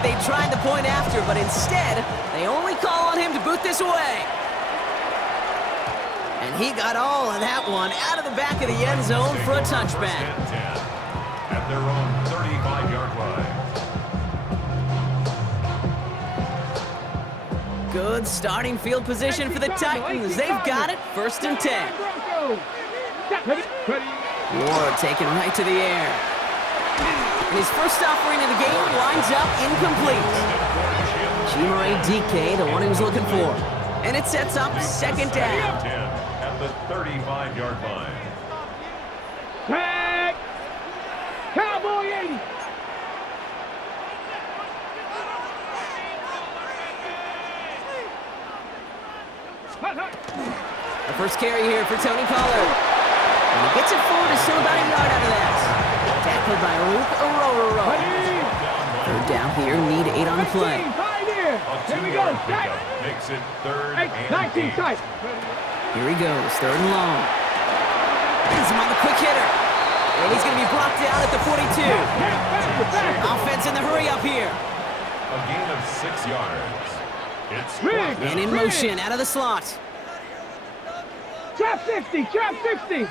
like they tried the point after, but instead, they only call on him to boot this away. And he got all of that one out of the back of the end zone for a touchback. At their own 35-yard line. Good starting field position for the Titans. They've got it, 1st and 10. Ward taken right to the air. And his first offering of the game winds up incomplete. Chimere DK, the one he was looking for. And it sets up 2nd down. At the 35-yard line. Tag! Cowboy 80! The first carry here for Tony Pollard. And he gets it forward to still about a yard out of that. Tackled by Luke Ororo. 3rd down here, need 8 on the play. Here we go, set! Makes it 3rd and 19 tight. Here he goes, 3rd and long. He's him on the quick hitter. And he's going to be brought down at the 42. Offense in the hurry up here. A gain of 6 yards. It's And in motion, out of the slot. Trap 60, trap 60.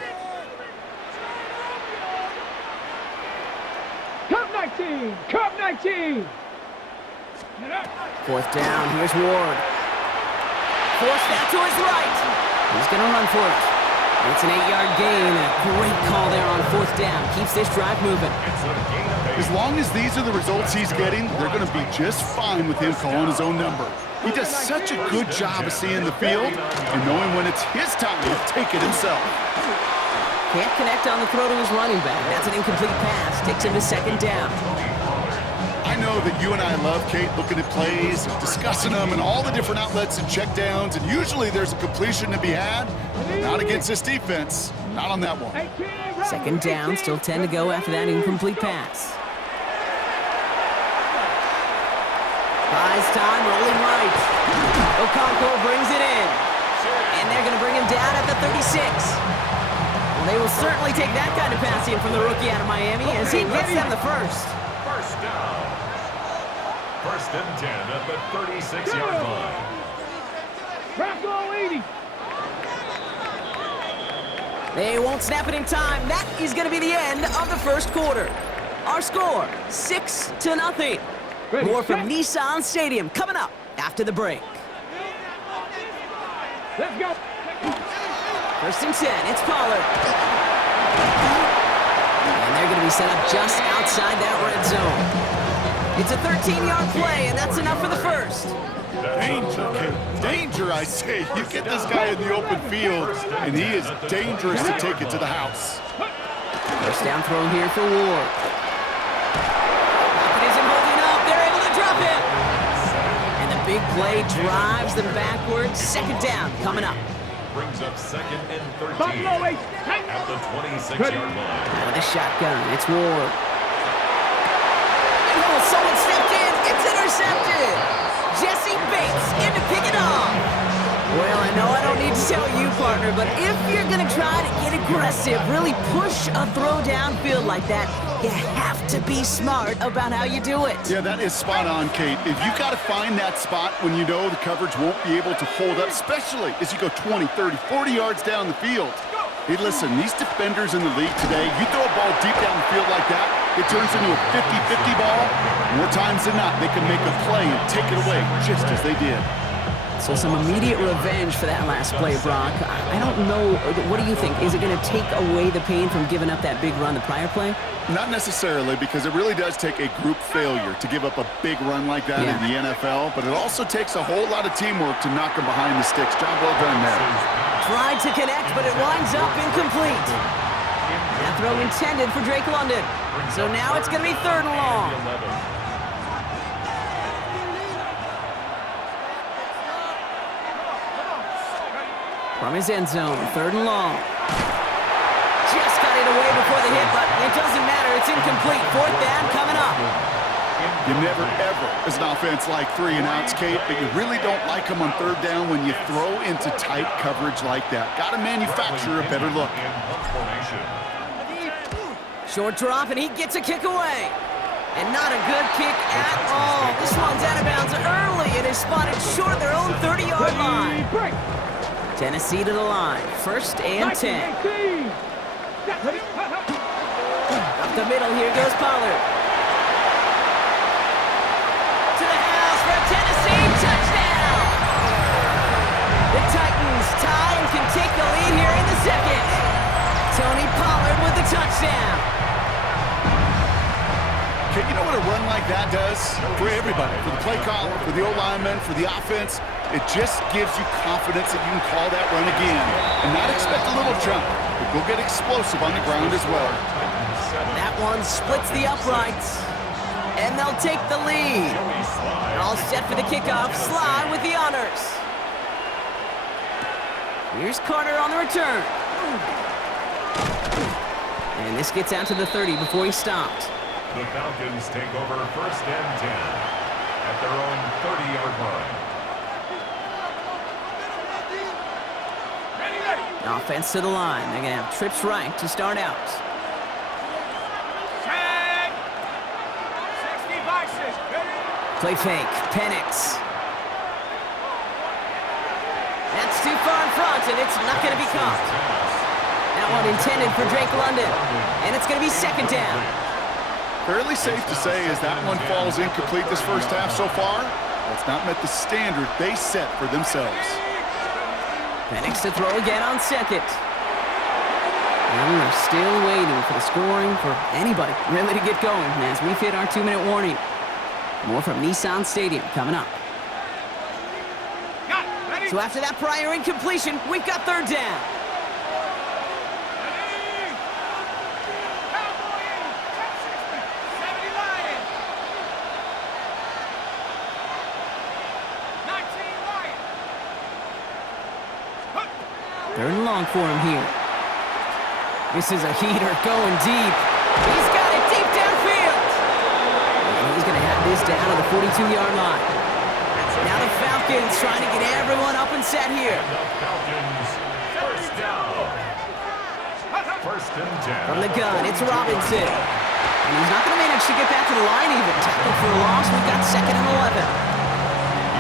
Cup 19, cup 19. 4th down, here's Ward. Forced out to his right. He's going to run for it. It's an 8-yard gain. A great call there on 4th down. Keeps this drive moving. As long as these are the results he's getting, they're going to be just fine with him calling his own number. He does such a good job of seeing the field and knowing when it's his time to take it himself. Can't connect on the throw to his running back. That's an incomplete pass. Takes him to 2nd down. I know that you and I love, Kate, looking at plays, discussing them, and all the different outlets and checkdowns, and usually there's a completion to be had, but not against this defense. Not on that one. 2nd down, still 10 to go after that incomplete pass. Buys time, rolling right. Okonkwo brings it in. And they're going to bring him down at the 36. Well, they will certainly take that kind of passing from the rookie out of Miami as he gets them the first. First down. 1st and 10 at the 36-yard line. Bronco 80. They won't snap it in time. That is going to be the end of the 1st quarter. Our score, 6-0. More from Nissan Stadium coming up after the break. Let's go. 1st and 10, it's Pollard. And they're going to be set up just outside that red zone. It's a 13-yard play, and that's enough for the 1st. Danger, Kate. Danger, I say. You get this guy in the open field, and he is dangerous to take it to the house. 1st down throw here for Ward. Pocket isn't holding up. They're able to drop it. And the big play drives them backwards. 2nd down coming up. Brings up 2nd and 13 at the 26-yard line. Out of the shotgun, it's Ward. And oh, someone stepped in. It's intercepted. Jesse Bates in to pick it off. Well, I know I don't need to tell you, partner, but if you're going to try to get aggressive, really push a throw downfield like that, you have to be smart about how you do it. Yeah, that is spot on, Kate. If you got to find that spot when you know the coverage won't be able to hold up, especially as you go 20, 30, 40 yards down the field. Hey, listen, these defenders in the league today, you throw a ball deep down the field like that, it turns into a 50-50 ball. More times than not, they can make a play and take it away just as they did. So some immediate revenge for that last play, Brock. I don't know. What do you think? Is it going to take away the pain from giving up that big run the prior play? Not necessarily, because it really does take a group failure to give up a big run like that in the NFL, but it also takes a whole lot of teamwork to knock them behind the sticks. Job well done there. Tried to connect, but it winds up incomplete. That throw intended for Drake London. So now it's going to be 3rd and long. From his end zone, 3rd and long. Just got it away before the hit, but it doesn't matter. It's incomplete. 4th down coming up. You never, ever, as an offense, like 3 and outs, Kate, but you really don't like them on 3rd down when you throw into tight coverage like that. Got to manufacture a better look. Short drop, and he gets a kick away. And not a good kick at all. This one's out of bounds early and is spotted short of their own 30-yard line. Break. Tennessee to the line. 1st and 10. 18. Up the middle, here goes Pollard. To the house for a Tennessee touchdown! The Titans tie and can take the lead here in the second. Tony Pollard with the touchdown. Okay, you know what a run like that does? For everybody, for the play caller, for the O-lineman, for the offense, it just gives you confidence that you can call that run again and not expect a little jump, but go get explosive on the ground as well. That one splits the uprights, and they'll take the lead. All set for the kickoff. Sly with the honors. Here's Carter on the return. And this gets out to the 30 before he stopped. The Falcons take over 1st and 10 at their own 30-yard line. Offense to the line. They're going to have trips right to start out. Play fake. Penix. That's too far in front, and it's not going to be caught. That one intended for Drake London, and it's going to be 2nd down. Fairly safe to say as that one falls incomplete this first half so far, that's not met the standard they set for themselves. Penix to throw again on 2nd. And we're still waiting for the scoring for anybody really to get going as we've hit our 2-minute warning. More from Nissan Stadium coming up. So after that prior incompletion, we've got 3rd down. Third and long for him here. This is a heater going deep. He's got it deep downfield. And he's going to have this down to the 42-yard line. Now the Falcons trying to get everyone up and set here. The Falcons, 1st down. 1st and 10. From the gun, it's Robinson. And he's not going to manage to get back to the line even. Tackle for a loss. We've got 2nd and 11.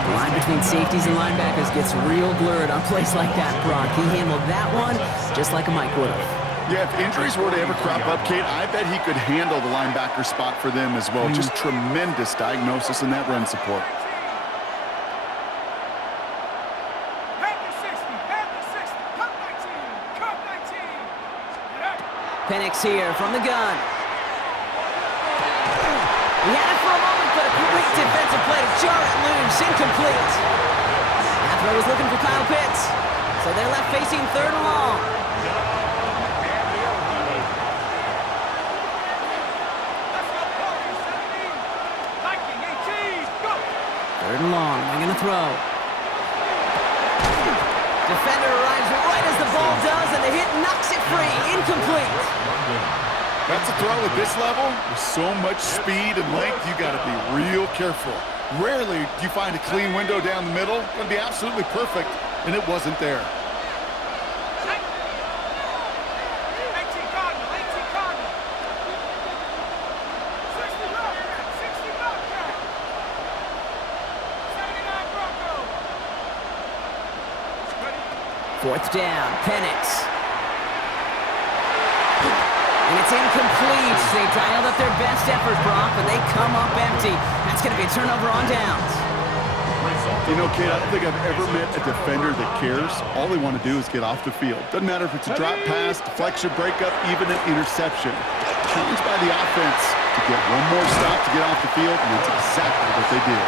The line between safeties and linebackers gets real blurred on plays like that, Brock. He handled that one just like a Mike would have. Yeah, if injuries were to ever crop up, Kate, I bet he could handle the linebacker spot for them as well. Just tremendous diagnosis in that run support. Penix here from the gun. He had it for a moment, but a great defensive play to jar it loose. Incomplete. That throw was looking for Kyle Pitts. So they're left facing 3rd and long. Third and long. They're going to throw. Defender arrives right as the ball does, and the hit knocks it free. Incomplete. That's a throw at this level. With so much speed and length, you got to be real careful. Rarely do you find a clean window down the middle. It's going to be absolutely perfect, and it wasn't there. Fourth down, Penix. And it's incomplete. They dialed up their best effort, Brock, but they come up empty. That's going to be a turnover on downs. You know, Kate, I don't think I've ever met a defender that cares. All they want to do is get off the field. Doesn't matter if it's a drop pass, deflection, breakup, even an interception. Challenged by the offense to get one more stop to get off the field, and that's exactly what they did.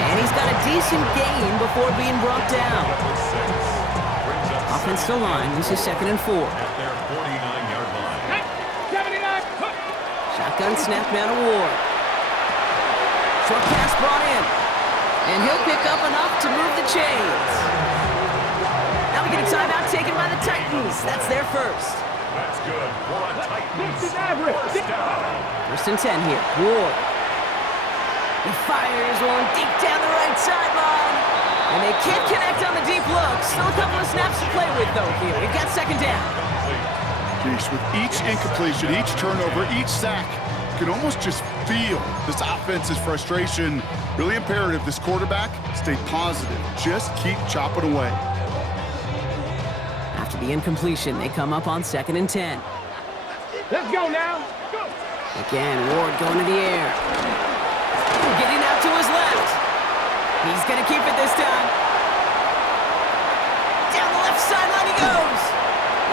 And he's got a decent gain before being brought down. Offense to line. This is 2nd and 4. At their 49-yard line. 79. Shotgun snap down to Ward. Short pass brought in. And he'll pick up enough to move the chains. Now we get a timeout taken by the Titans. That's their first. That's good for a Titans. 6 is average. 1st down. 1st and 10 here. Ward. He fires one deep down the right sideline. And they can't connect on the deep look. Still a couple of snaps to play with, though, here. We've got 2nd down. Geez, with each incompletion, each turnover, each sack, can almost just feel this offense's frustration. Really imperative this quarterback stay positive. Just keep chopping away. After the incompletion, they come up on 2nd and 10. Let's go now. Go. Again, Ward going to the air. Getting out to his left. He's going to keep it this time. Down the left sideline he goes.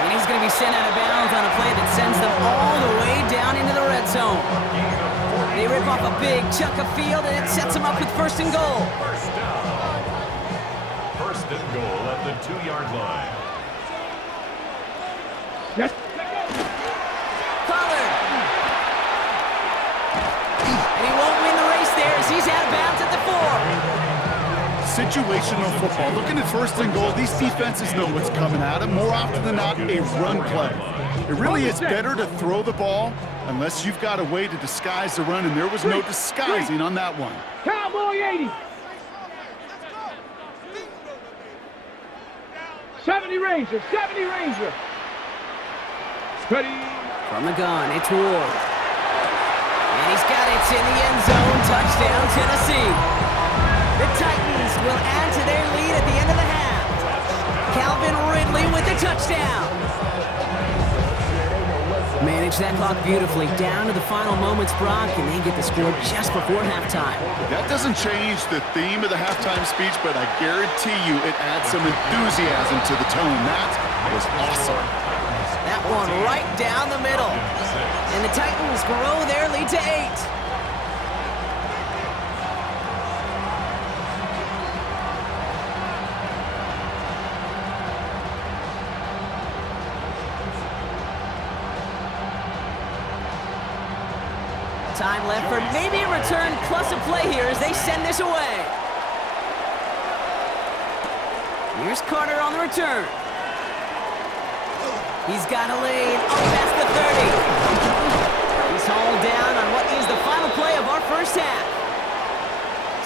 And he's going to be sent out of bounds on a play that sends them all the way down into the red zone. They rip off a big chunk of field, and it sets them up with 1st and goal. First down. 1st and goal at the 2-yard line. Yes. Pollard. And he won't win the race there as he's out of bounds at the 4. Situational football. Looking at 1st and goal, these defenses know what's coming at them. More often than not, a run play. It really is better to throw the ball unless you've got a way to disguise the run, and there was no disguising on that one. Cowboy 80. 70 Ranger. 70 Ranger. Ready. From the gun, it's Ward. And he's got it in the end zone. Touchdown, Tennessee. The Titans will add to their lead at the end of the half. Calvin Ridley with the touchdown. Manage that clock beautifully down to the final moments, Brock, and they get the score just before halftime. That doesn't change the theme of the halftime speech, but I guarantee you it adds some enthusiasm to the tone. That was awesome. That one right down the middle. And the Titans grow their lead to 8. Time left for maybe a return plus a play here as they send this away. Here's Carter on the return. He's got a lead up past the 30. He's hauled down on what is the final play of our first half.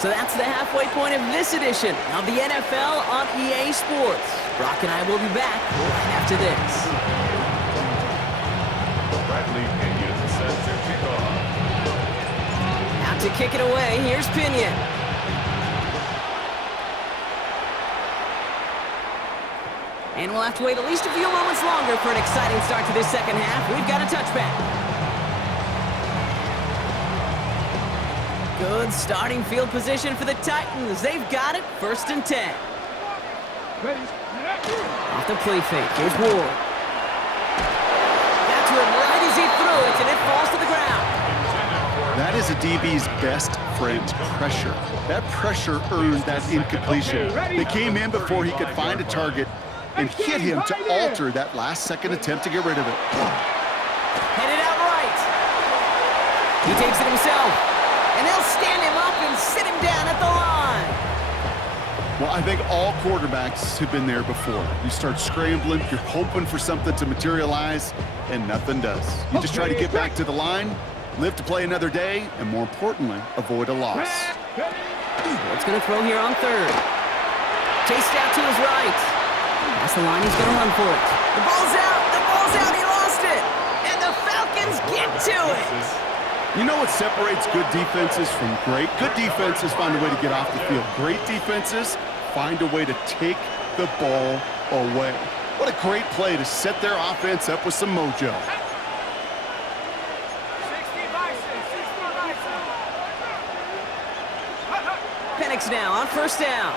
So that's the halfway point of this edition of the NFL on EA Sports. Brock and I will be back right after this. Bradley Pinion set to kick off. Out to kick it away, here's Pinion. And we'll have to wait at least a few moments longer for an exciting start to this second half. We've got a touchback. Good starting field position for the Titans. They've got it, 1st and 10. Ready. Off the play fake, here's Ward. Got to him right as he threw it, and it falls to the ground. That is a DB's best friend, pressure. That pressure earned that incompletion. They came in before he could find a target and hit him to alter that last-second attempt to get rid of it. Headed out right. He takes it himself, and they'll stand him up and sit him down at the line. Well, I think all quarterbacks have been there before. You start scrambling, you're hoping for something to materialize, and nothing does. You just try to get back to the line, live to play another day, and more importantly, avoid a loss. What's going to throw here on 3rd? Chased out to his right. That's the line, he's going to run for it. The ball's out, he lost it! And the Falcons get to it! You know what separates good defenses from great? Good defenses find a way to get off the field. Great defenses find a way to take the ball away. What a great play to set their offense up with some mojo. Penix now on 1st down.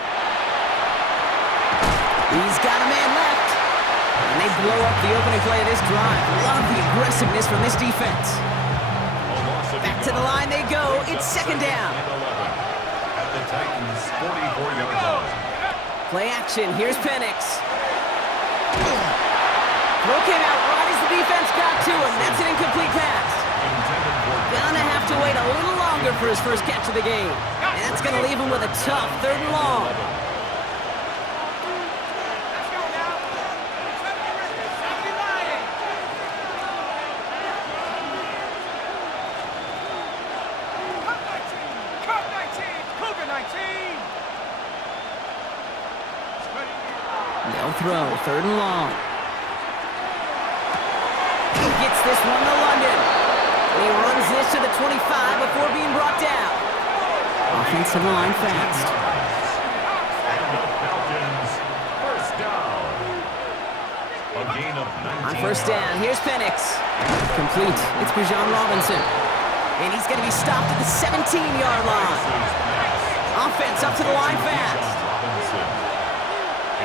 He's got a man left. And they blow up the opening play of this drive. Love the aggressiveness from this defense. Back to the line they go. It's 2nd down. At the Titans' 44-yard line. Play action. Here's Penix. Throw came out right as the defense got to him. That's an incomplete pass. Gonna have to wait a little longer for his first catch of the game. And that's gonna leave him with a tough 3rd and long. They'll throw, 3rd and long. He gets this one to London. And he runs this to the 25 before being brought down. Offensive line fast. And the Falcons, first down. A gain of 19. On first down, here's Penix. Complete. It's Bijan Robinson. And he's going to be stopped at the 17-yard line. Offense up to the line fast. Robinson.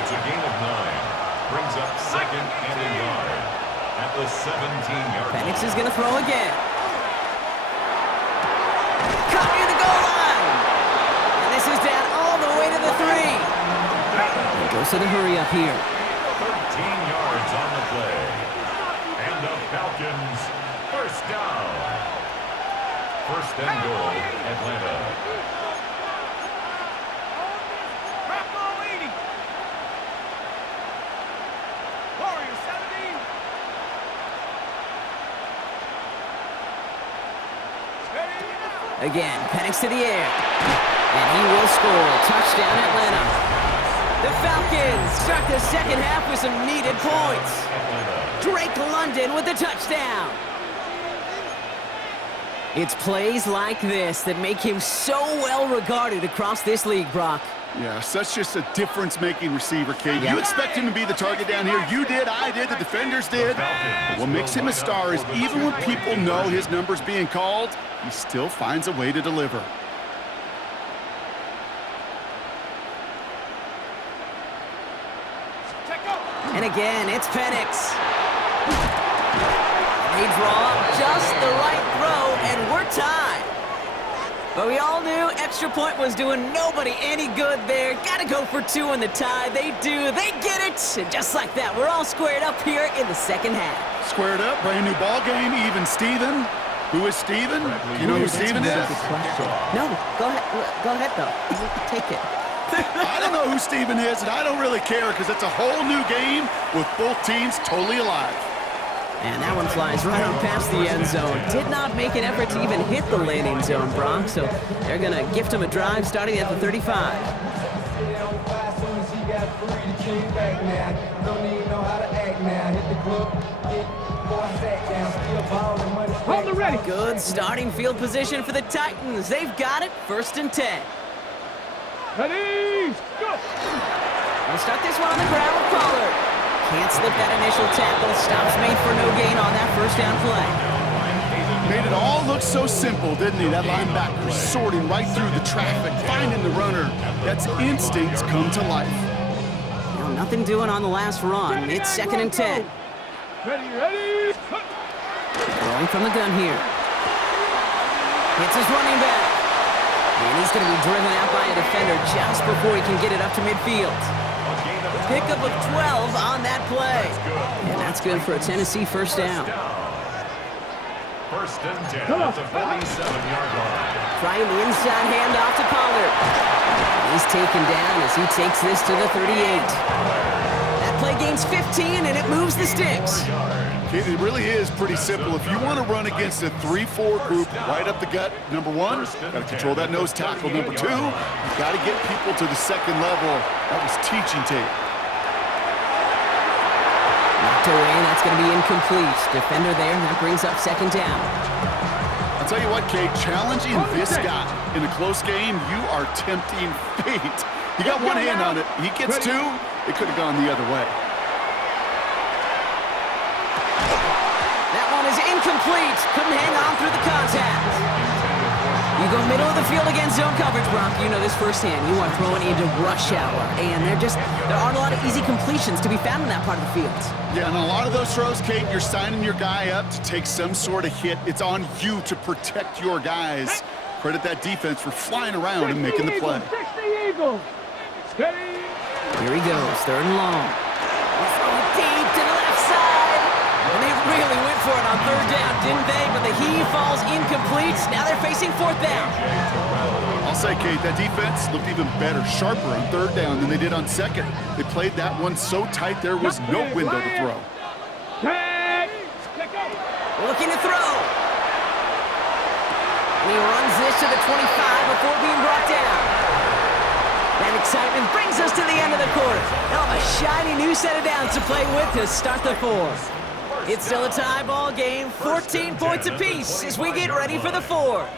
It's a gain of 9. Brings up second and a yard at the 17-yard line. Penix is going to throw again. Caught near the goal line. And this is down all the way to the 3. He goes to the hurry up here. 13 yards on the play. And the Falcons, first down. First and goal, Atlanta. Again, Penix to the air. And he will score. Touchdown, Atlanta. The Falcons start the second half with some needed points. Drake London with the touchdown. It's plays like this that make him so well regarded across this league, Brock. Yeah, such just a difference-making receiver, Kate. You expect him to be the target down here. You did, I did, the defenders did. But what makes him a star is even when people know his number's being called, he still finds a way to deliver. And again, it's Penix. They draw just the right throw, and we're tied. But we all knew extra point was doing nobody any good there. Got to go for 2 in the tie. They do. They get it. And just like that, we're all squared up here in the second half. Squared up, brand new ball game, even Steven. Who is Steven? You know who Steven is? No, go ahead. Go ahead, though. Take it. I don't know who Steven is, and I don't really care because it's a whole new game with both teams totally alive. And that one flies right on past the end zone. Did not make an effort to even hit the landing zone, Brock, so they're going to gift him a drive starting at the 35. Hold the ready. Good starting field position for the Titans. They've got it, 1st and 10. Ready, go. We'll start this one on the ground with Pollard. Can't slip that initial tackle. Stops made for no gain on that first down play. Made it all look so simple, didn't he? That linebacker sorting right through the traffic, finding the runner. That's instincts come to life. Well, nothing doing on the last run. It's 2nd and 10. Ready. Throwing from the gun here. Hits his running back. And he's going to be driven out by a defender just before he can get it up to midfield. Pickup of 12 on that play. And that's good for a Tennessee first down. 1st and 10 at the 47-yard line. Trying the inside handoff to Pollard. He's taken down as he takes this to the 38. That play gains 15 and it moves the sticks. It really is pretty simple. If you want to run against a 3-4 group right up the gut, number 1, got to control that nose tackle. Number 2, you got to get people to the second level. That was teaching tape. Knocked away, that's going to be incomplete. Defender there, that brings up 2nd down. I'll tell you what, Kate, challenging this guy in a close game, you are tempting fate. He got one hand on it. He gets 2, it could have gone the other way. That one is incomplete. Couldn't hang on through the contact. You go middle of the field against zone coverage, Brock. You know this firsthand. You want throwing into rush hour. And there aren't a lot of easy completions to be found in that part of the field. Yeah, and a lot of those throws, Kate, you're signing your guy up to take some sort of hit. It's on you to protect your guys. Credit that defense for flying around and making the play. 60 Eagles. Steady. Here he goes, 3rd and long. He's throwing deep to the left side. And they really went for it on 3rd down, didn't they? But the heave falls incomplete. Now they're facing 4th down. I'll say, Kate, that defense looked even better, sharper on 3rd down than they did on 2nd. They played that one so tight there was no window to throw. Looking to throw. And he runs this to the 25 before being brought down. That excitement brings us to the end of the quarter. Now a shiny new set of downs to play with to start the 4th. It's still a tie ball game, 14 points apiece as we get ready for the fourth.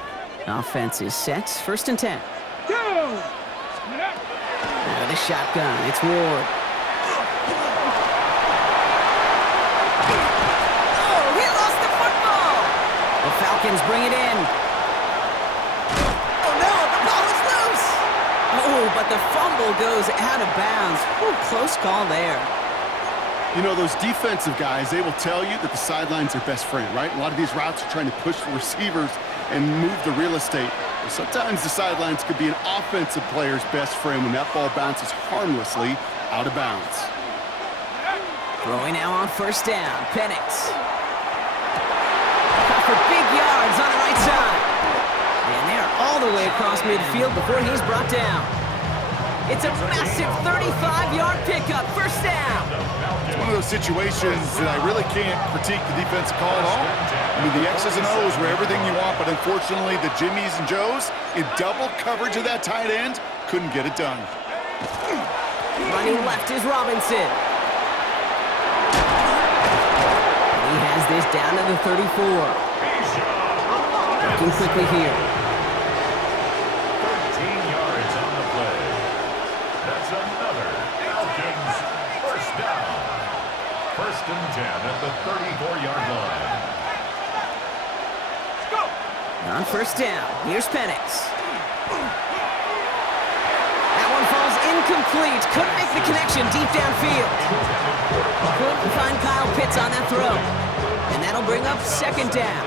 Offense is set, 1st and 10. Go! Out of the shotgun, it's Ward. Oh, he lost the football! The Falcons bring it in. Oh no, the ball is loose! Oh, but the fumble goes out of bounds. Ooh, close call there. You know, those defensive guys, they will tell you that the sideline's their best friend, right? A lot of these routes are trying to push the receivers and move the real estate. But sometimes the sidelines could be an offensive player's best friend when that ball bounces harmlessly out of bounds. Throwing now on 1st down, Penix. Got for big yards on the right side. And they're all the way across midfield before he's brought down. It's a massive 35-yard pickup, 1st down. It's one of those situations that I really can't critique the defensive call at all. I mean, the X's and O's were everything you want, but unfortunately, the Jimmies and Joes, in double coverage of that tight end, couldn't get it done. Running left is Robinson. He has this down to the 34. Looking quickly here. 13 yards on the play. That's another Falcons 1st down. 1st and 10 at the 34-yard line. On 1st down, here's Penix. That one falls incomplete. Couldn't make the connection deep downfield. Couldn't find Kyle Pitts on that throw. And that'll bring up 2nd down.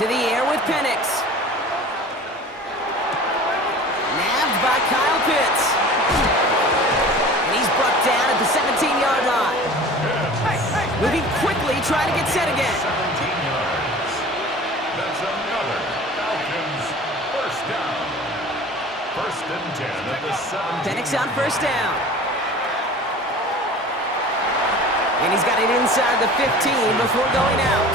To the air with Penix. Nabbed by Kyle Pitts. And he's brought down at the 17-yard line. Moving quickly, trying to get set again. 17 yards. That's another Falcons 1st down. 1st and 10 at the 17. Penix on 1st down. And he's got it inside the 15 before going out.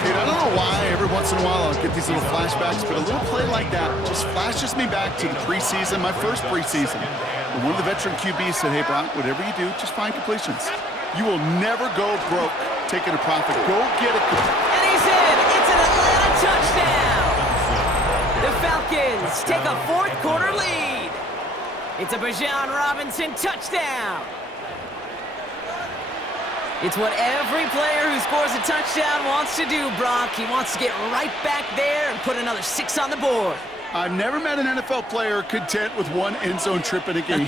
Dude, I don't know why every once in a while I'll get these little flashbacks, but a little play like that just flashes me back to the preseason, my first preseason. And one of the veteran QBs said, hey, Brock, whatever you do, just find completions. You will never go broke taking a profit. Go get it. And he's in. It's an Atlanta touchdown. The Falcons take a 4th quarter lead. It's a Bijan Robinson touchdown. It's what every player who scores a touchdown wants to do, Brock. He wants to get right back there and put another 6 on the board. I've never met an NFL player content with one end zone trip in a game.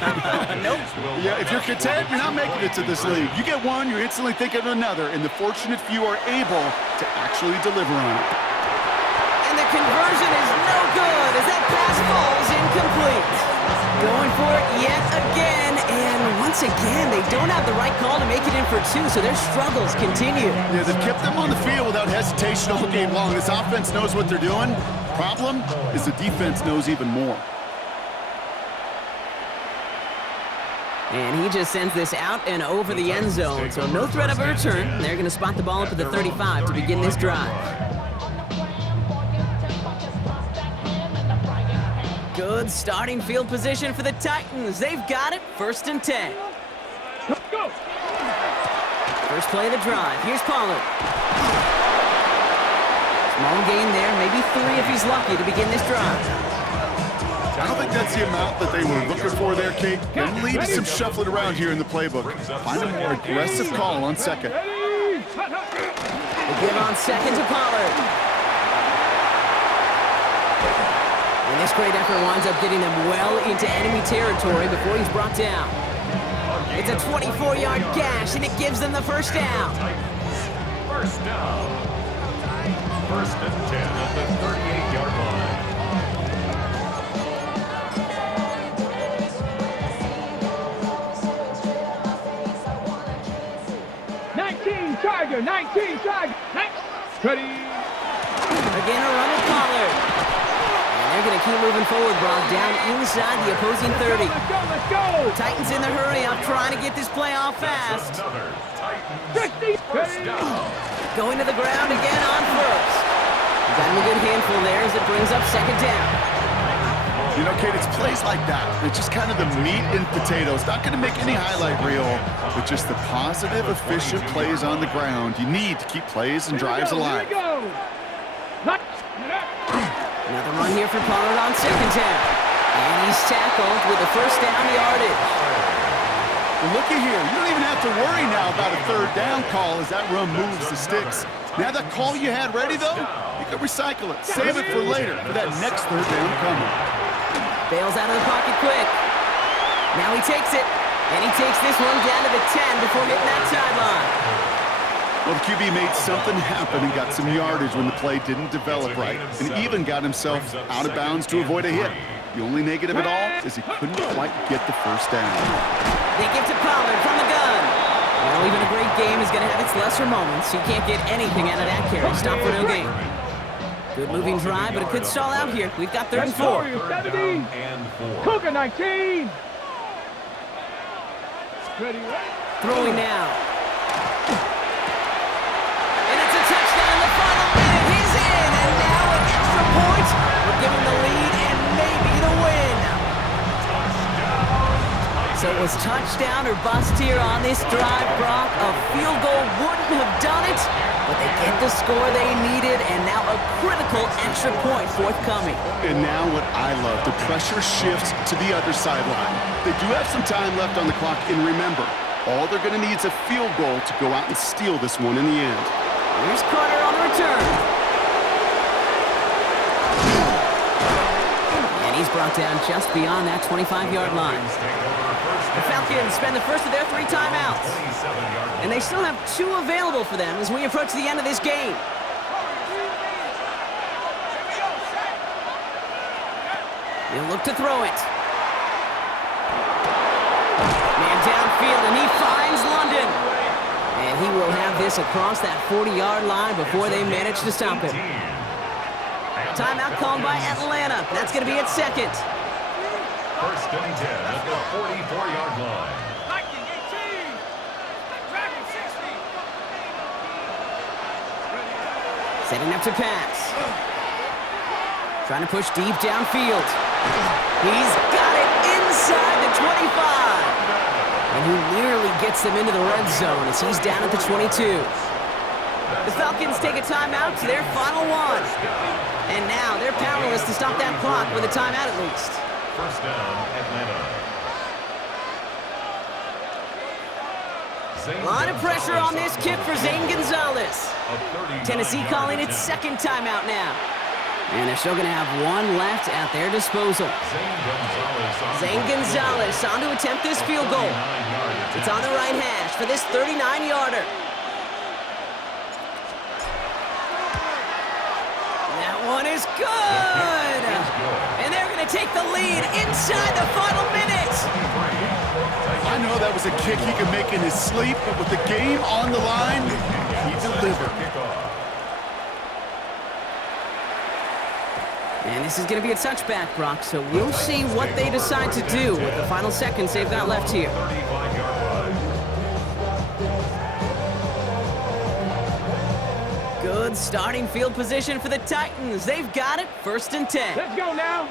Nope. Yeah, if you're content, you're not making it to this league. You get one, you're instantly thinking of another, and the fortunate few are able to actually deliver on it. And the conversion is no good as that pass falls incomplete. Going for it yet again, and once again, they don't have the right call to make it in for 2, so their struggles continue. Yeah, they've kept them on the field without hesitation all game long. This offense knows what they're doing. Problem is the defense knows even more. And he just sends this out and over the end zone, so no threat of a return. They're going to spot the ball up at the 35 to begin this drive. Good starting field position for the Titans. They've got it, 1st and 10. Go! First play of the drive. Here's Pollard. Small gain there, maybe 3 if he's lucky to begin this drive. I don't think that's the amount that they were looking for there, Kate. Going to lead to some shuffling around here in the playbook. Find a more aggressive call on 2nd. They give on 2nd to Pollard. And this great effort winds up getting them well into enemy territory before he's brought down. It's a 24-yard gash, and it gives them the 1st down. 1st down. 1st and 10 at the 38-yard line. 19 Tiger, 19 Tiger. Next. Ready. Again, a run with Pollard. And they're going to keep moving forward, Brock, down inside the opposing 30. Let's go, let's go. Titans in the hurry up, trying to get this play off fast. Another Titans 50. 1st down. Going to the ground again on 1st. Got him a good handful there as it brings up 2nd down. You know, Kate, it's plays like that. It's just kind of the meat and potatoes. Not going to make any highlight reel, but just the positive, efficient plays on the ground. You need to keep plays and drives alive. Another run here for Pollard on second down. And he's tackled with the first down yardage. Well, looky here. You don't even have to worry now about a third down call as that run moves the sticks. Now that call you had ready, though, you can recycle it. Save it for later for that next third down coming. Bails out of the pocket quick. Now he takes it. And he takes this one down to the 10 before hitting that sideline. Well, the QB made something happen and got some yardage when the play didn't develop right, and even got himself out of bounds to avoid a hit. The only negative at all is he couldn't quite get the first down. They give to Pollard from the gun. Well, even a great game is going to have its lesser moments. He can't get anything out of that carry. Stop for no gain. Good moving drive, but it could stall out here. We've got 3rd and 4. Cougar 19. Throwing now. And it's a touchdown in the final minute. He's in, and now an extra point will give him the lead and maybe the win. So it was touchdown or bust here on this drive, Brock. A field goal wouldn't have done it, but they get the score they needed, and now a critical extra point forthcoming. And now what I love, the pressure shifts to the other sideline. They do have some time left on the clock, and remember, all they're going to need is a field goal to go out and steal this one in the end. Here's Carter on the return. And he's brought down just beyond that 25-yard line. The Falcons spend the first of their 3 timeouts. And they still have 2 available for them as we approach the end of this game. He'll look to throw it. Man downfield, and he finds London. And he will have this across that 40-yard line before they manage to stop him. Timeout called by Atlanta. That's going to be its 2nd. 1st and 10 at the 44-yard line. Setting up to pass. Trying to push deep downfield. He's got it inside the 25. And he nearly gets them into the red zone as he's down at the 22. The Falcons take a timeout to their final one. And now they're powerless to stop that clock with a timeout at least. 1st down, Atlanta. A lot of pressure on this kick for Zane Gonzalez. Tennessee calling its 2nd timeout now. And they're still going to have 1 left at their disposal. Zane Gonzalez on to attempt this field goal. It's on the right hash for this 39-yarder. That one is good. And they're going to take the lead inside the final minute. I know that was a kick he could make in his sleep, but with the game on the line, he delivered. And this is going to be a touchback, Brock, so we'll see what they decide to do with the final seconds they've got left here. Good starting field position for the Titans. They've got it, 1st and 10. Let's go now.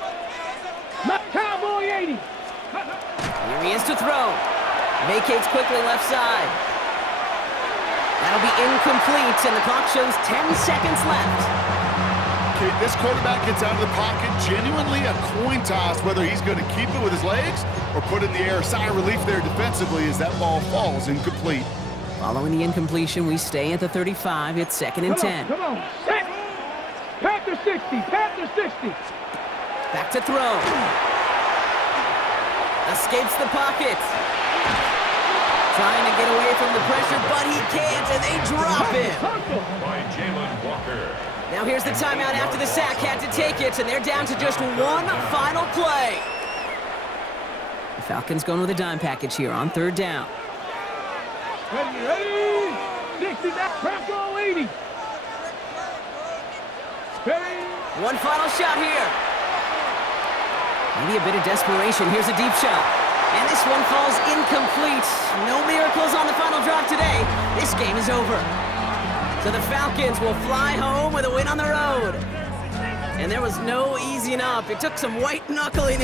Cowboy 80. Here he is to throw. Vacates quickly left side. That'll be incomplete, and the clock shows 10 seconds left. Okay, this quarterback gets out of the pocket, genuinely a coin toss, whether he's going to keep it with his legs or put it in the air. Sigh of relief there defensively as that ball falls incomplete. Following the incompletion, we stay at the 35. It's 2nd and 10. Come on, set. Panther 60, Panther 60. Back to throw. Escapes the pocket. Trying to get away from the pressure, but he can't, and they drop him. By Jalen Walker. Now here's the timeout after the sack. Had to take it, and they're down to just 1 final play. The Falcons going with a dime package here on 3rd down. Ready, 60, Franco 80. Ready. 1 final shot here. Maybe a bit of desperation. Here's a deep shot. And this one falls incomplete. No miracles on the final drive today. This game is over. So the Falcons will fly home with a win on the road. And there was no easing up. It took some white knuckling